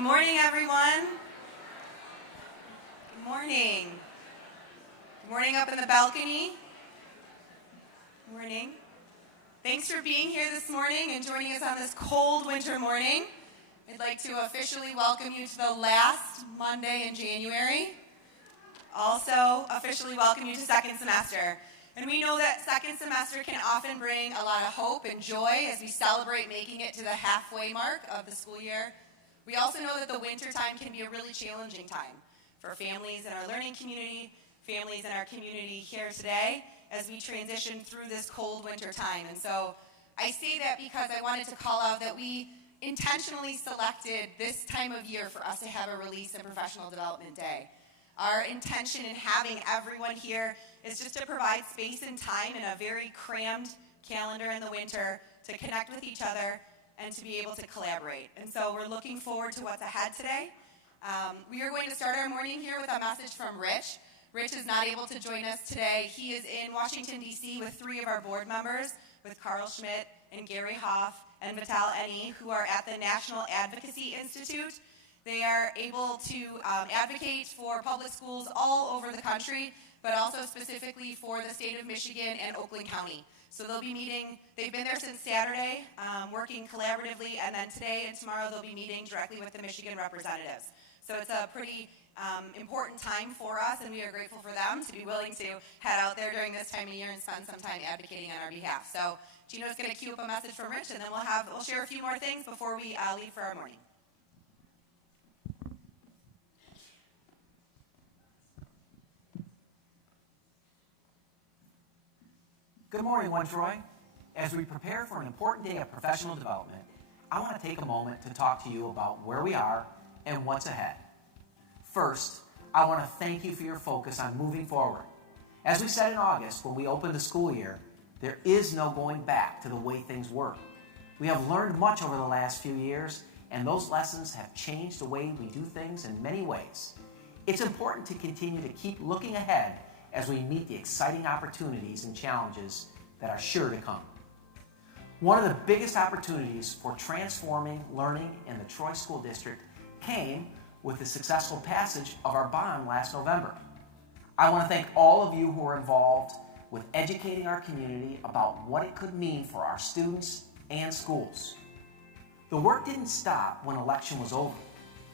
Good morning, everyone. Good morning. Good morning up in the balcony. Good morning. Thanks for being here this morning and joining us on this cold winter morning. I'd like to officially welcome you to the last Monday in January. Also, officially welcome you to second semester. And we know that second semester can often bring a lot of hope and joy as we celebrate making it to the halfway mark of the school year. We also know that the winter time can be a really challenging time for families in our learning community, families in our community here today, as we transition through this cold winter time. And so I say that because I wanted to call out that we intentionally selected this time of year for us to have a Release and Professional Development Day. Our intention in having everyone here is just to provide space and time in a very crammed calendar in the winter to connect with each other and to be able to collaborate. And so we're looking forward to what's ahead today. We are going to start our morning here with a message from Rich. Rich is not able to join us today. He is in Washington, D.C. with 3 of our board members, with Carl Schmidt and Gary Hoff and Vital Eni, who are at the National Advocacy Institute. They are able to advocate for public schools all over the country, but also specifically for the state of Michigan and Oakland County. So they'll be meeting, they've been there since Saturday, working collaboratively, and then today and tomorrow they'll be meeting directly with the Michigan representatives. So it's a pretty important time for us, and we are grateful for them to be willing to head out there during this time of year and spend some time advocating on our behalf. So Gino's going to cue up a message from Rich, and then we'll share a few more things before we leave for our morning. Good morning, One Troy. As we prepare for an important day of professional development, I want to take a moment to talk to you about where we are and what's ahead. First, I want to thank you for your focus on moving forward. As we said in August when we opened the school year, there is no going back to the way things were. We have learned much over the last few years, and those lessons have changed the way we do things in many ways. It's important to continue to keep looking ahead as we meet the exciting opportunities and challenges that are sure to come. One of the biggest opportunities for transforming learning in the Troy School District came with the successful passage of our bond last November. I want to thank all of you who are involved with educating our community about what it could mean for our students and schools. The work didn't stop when election was over.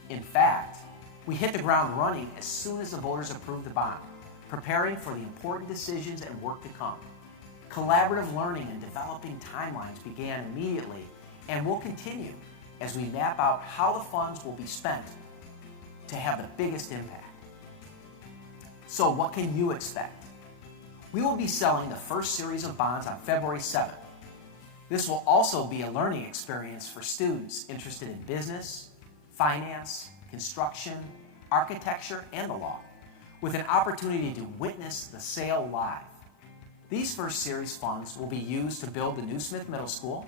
In fact, we hit the ground running as soon as the voters approved the bond, preparing for the important decisions and work to come. Collaborative learning and developing timelines began immediately and will continue as we map out how the funds will be spent to have the biggest impact. So what can you expect? We will be selling the first series of bonds on February 7th. This will also be a learning experience for students interested in business, finance, construction, architecture, and the law, with an opportunity to witness the sale live. These first series funds will be used to build the new Smith Middle School,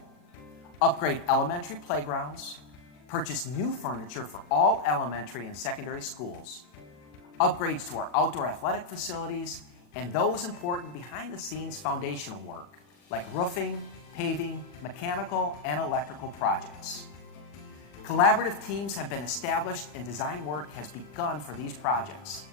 upgrade elementary playgrounds, purchase new furniture for all elementary and secondary schools, upgrades to our outdoor athletic facilities, and those important behind-the-scenes foundational work like roofing, paving, mechanical, and electrical projects. Collaborative teams have been established and design work has begun for these projects.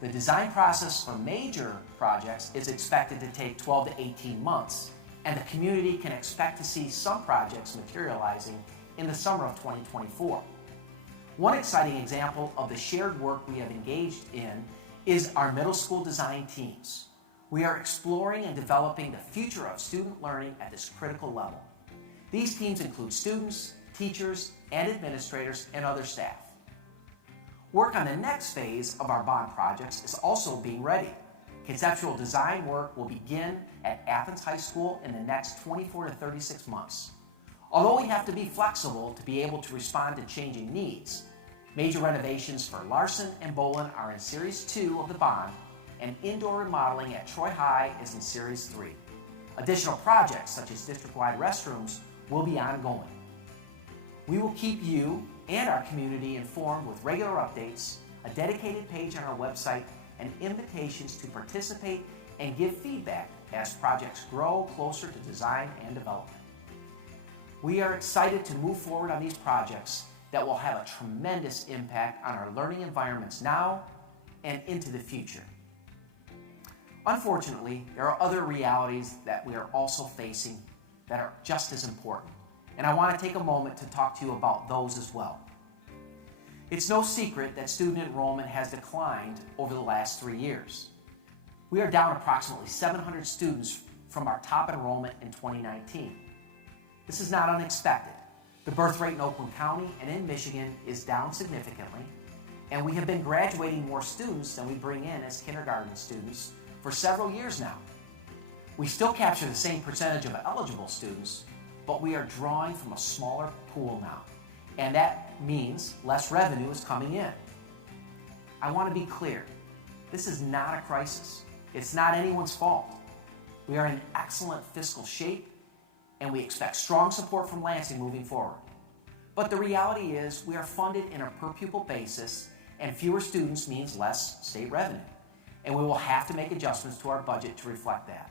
The design process for major projects is expected to take 12 to 18 months, and the community can expect to see some projects materializing in the summer of 2024. One exciting example of the shared work we have engaged in is our middle school design teams. We are exploring and developing the future of student learning at this critical level. These teams include students, teachers, and administrators, and other staff. Work on the next phase of our bond projects is also being ready. Conceptual design work will begin at Athens High School in the next 24 to 36 months. Although we have to be flexible to be able to respond to changing needs, major renovations for Larson and Bolin are in Series 2 of the bond, and indoor remodeling at Troy High is in Series 3. Additional projects such as district-wide restrooms will be ongoing. We will keep you and our community informed with regular updates, a dedicated page on our website, and invitations to participate and give feedback as projects grow closer to design and development. We are excited to move forward on these projects that will have a tremendous impact on our learning environments now and into the future. Unfortunately, there are other realities that we are also facing that are just as important, and I want to take a moment to talk to you about those as well. It's no secret that student enrollment has declined over the last 3 years. We are down approximately 700 students from our top enrollment in 2019. This is not unexpected. The birth rate in Oakland County and in Michigan is down significantly, and we have been graduating more students than we bring in as kindergarten students for several years now. We still capture the same percentage of eligible students, but we are drawing from a smaller pool now, and that means less revenue is coming in. I want to be clear, this is not a crisis. It's not anyone's fault. We are in excellent fiscal shape, and we expect strong support from Lansing moving forward. But the reality is we are funded in a per pupil basis, and fewer students means less state revenue, and we will have to make adjustments to our budget to reflect that.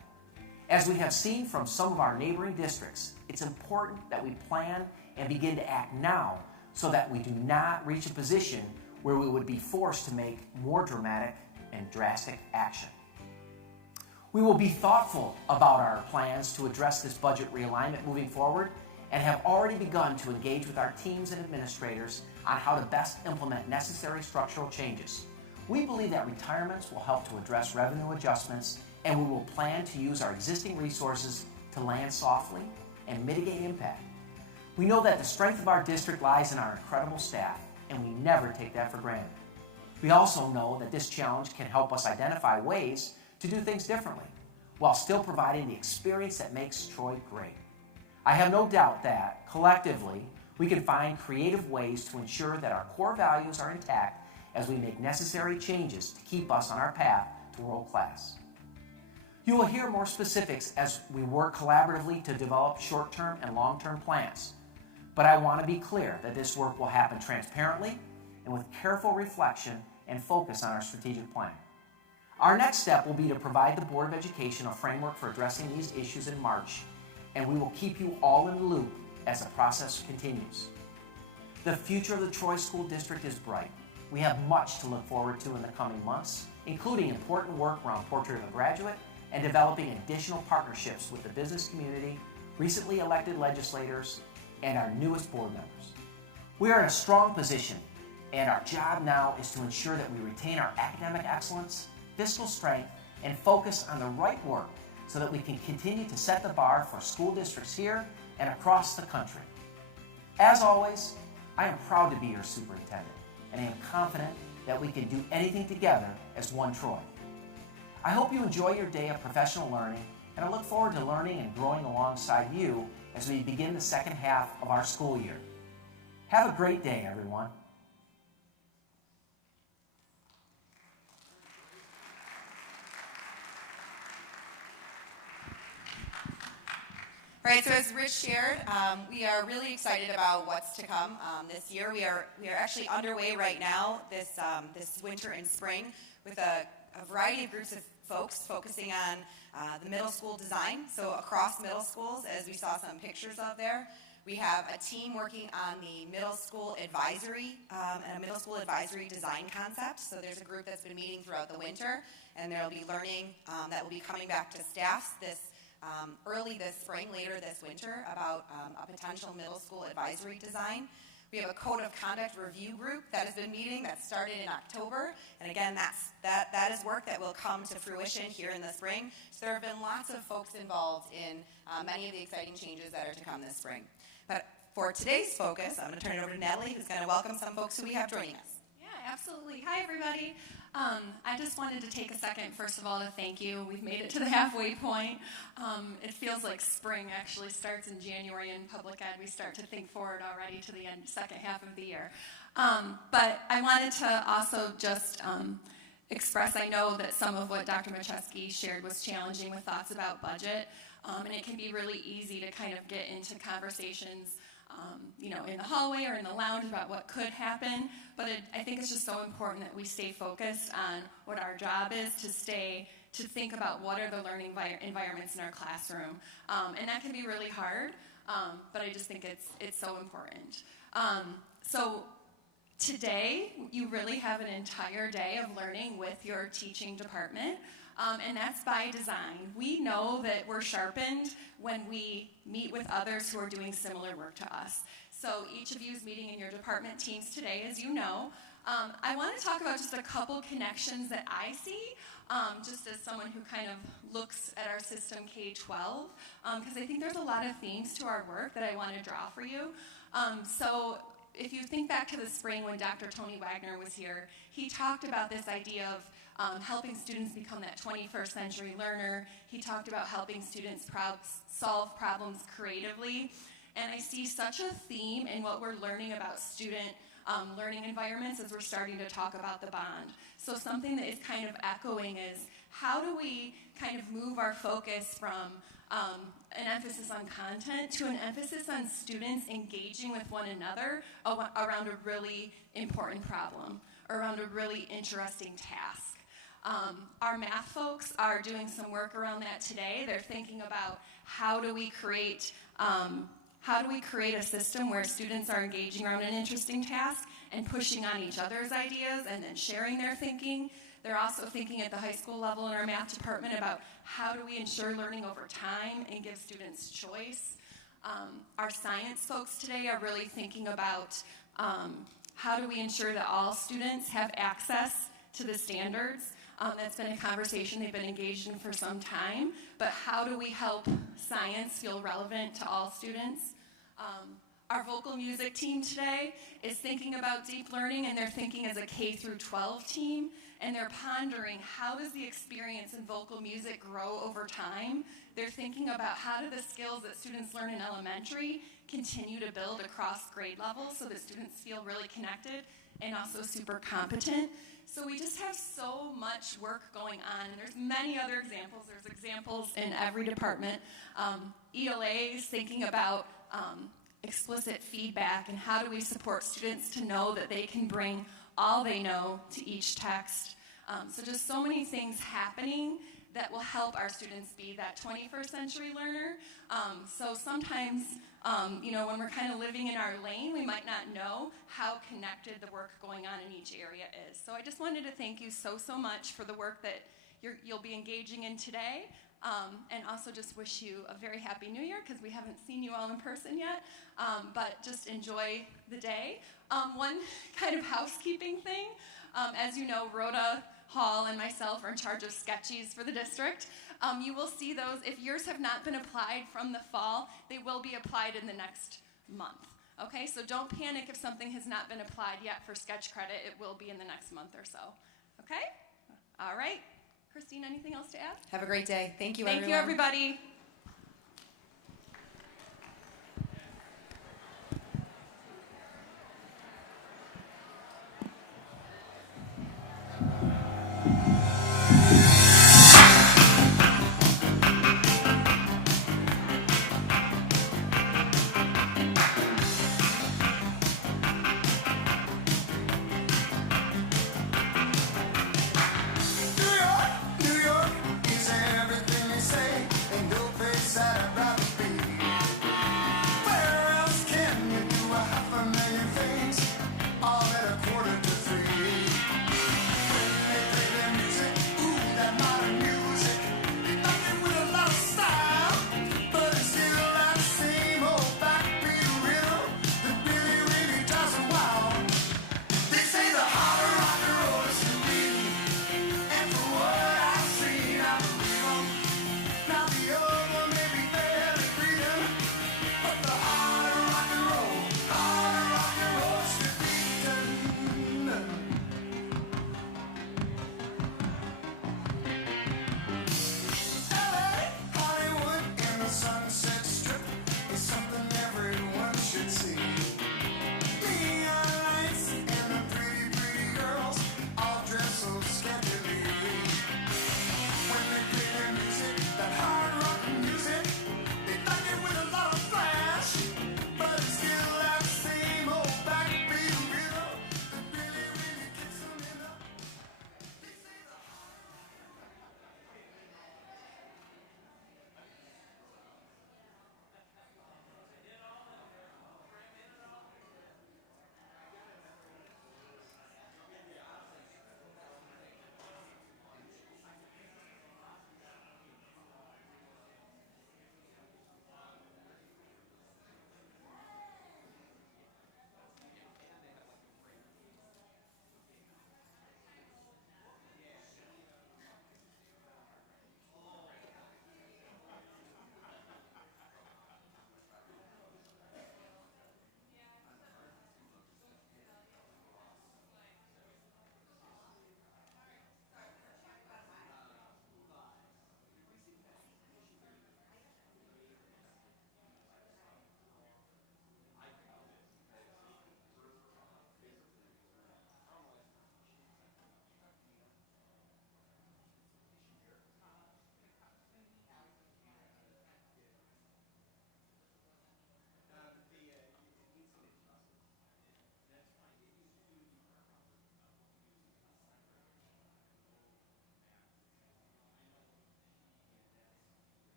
As we have seen from some of our neighboring districts, it's important that we plan and begin to act now so that we do not reach a position where we would be forced to make more dramatic and drastic action. We will be thoughtful about our plans to address this budget realignment moving forward and have already begun to engage with our teams and administrators on how to best implement necessary structural changes. We believe that retirements will help to address revenue adjustments, and we will plan to use our existing resources to land softly and mitigate impact. We know that the strength of our district lies in our incredible staff, and we never take that for granted. We also know that this challenge can help us identify ways to do things differently, while still providing the experience that makes Troy great. I have no doubt that, collectively, we can find creative ways to ensure that our core values are intact as we make necessary changes to keep us on our path to world class. You will hear more specifics as we work collaboratively to develop short-term and long-term plans, but I want to be clear that this work will happen transparently and with careful reflection and focus on our strategic plan. Our next step will be to provide the Board of Education a framework for addressing these issues in March, and we will keep you all in the loop as the process continues. The future of the Troy School District is bright. We have much to look forward to in the coming months, including important work around Portrait of a Graduate and developing additional partnerships with the business community, recently elected legislators, and our newest board members. We are in a strong position, and our job now is to ensure that we retain our academic excellence, fiscal strength, and focus on the right work so that we can continue to set the bar for school districts here and across the country. As always, I am proud to be your superintendent, and I am confident that we can do anything together as one Troy. I hope you enjoy your day of professional learning, and I look forward to learning and growing alongside you as we begin the second half of our school year. Have a great day, everyone. All right, so as Rich shared, we are really excited about what's to come this year. We are actually underway right now this winter and spring with a variety of groups of folks focusing on the middle school design. So across middle schools, as we saw some pictures of there, we have a team working on the middle school advisory and a middle school advisory design concept. So there's a group that's been meeting throughout the winter, and there will be learning that will be coming back to staffs early this spring, later this winter, about a potential middle school advisory design. We have a code of conduct review group that has been meeting that started in October, and again, that is work that will come to fruition here in the spring. So there have been lots of folks involved in many of the exciting changes that are to come this spring. But for today's focus, I'm going to turn it over to Natalie, who's going to welcome some folks who we have joining us. Yeah, absolutely. Hi, everybody. I just wanted to take a second, first of all, to thank you. We've made it to the halfway point. It feels like spring actually starts in January in public ed. We start to think forward already to the second half of the year. But I wanted to also just express, I know that some of what Dr. Macheski shared was challenging with thoughts about budget, and it can be really easy to kind of get into conversations in the hallway or in the lounge about what could happen, but I think it's just so important that we stay focused on what our job is, to think about what are the learning environments in our classroom, and that can be really hard, but I just think it's so important. So today, you really have an entire day of learning with your teaching department, and that's by design. We know that we're sharpened when we meet with others who are doing similar work to us. So each of you is meeting in your department teams today, as you know. I want to talk about just a couple connections that I see, just as someone who kind of looks at our system K-12, because I think there's a lot of themes to our work that I want to draw for you. So if you think back to the spring when Dr. Tony Wagner was here, he talked about this idea of helping students become that 21st century learner. He talked about helping students solve problems creatively. And I see such a theme in what we're learning about student learning environments as we're starting to talk about the bond. So something that is kind of echoing is, how do we kind of move our focus from an emphasis on content to an emphasis on students engaging with one another around a really important problem, or around a really interesting task. Our math folks are doing some work around that today. They're thinking about how do we create a system where students are engaging around an interesting task and pushing on each other's ideas and then sharing their thinking. They're also thinking at the high school level in our math department about how do we ensure learning over time and give students choice. Our science folks today are really thinking about how do we ensure that all students have access to the standards. That's been a conversation they've been engaged in for some time, but how do we help science feel relevant to all students? Our vocal music team today is thinking about deep learning, and they're thinking as a K through 12 team, and they're pondering how does the experience in vocal music grow over time. They're thinking about how do the skills that students learn in elementary continue to build across grade levels so that students feel really connected and also super competent. So we just have so much work going on, and there's many other examples. There's examples in every department. ELA is thinking about explicit feedback and how do we support students to know that they can bring all they know to each text. So just so many things happening that will help our students be that 21st century learner. So sometimes, when we're kind of living in our lane, we might not know how connected the work going on in each area is. So I just wanted to thank you so much for the work that you'll be engaging in today, and also just wish you a very happy New Year, because we haven't seen you all in person yet, but just enjoy the day. One kind of housekeeping thing, as you know, Rhoda Hall and myself are in charge of sketchies for the district. You will see those. If yours have not been applied from the fall, they will be applied in the next month. Okay, so don't panic if something has not been applied yet for sketch credit. It will be in the next month or so. Okay? All right. Christine, anything else to add? Have a great day. Thank you, Thank you, everybody.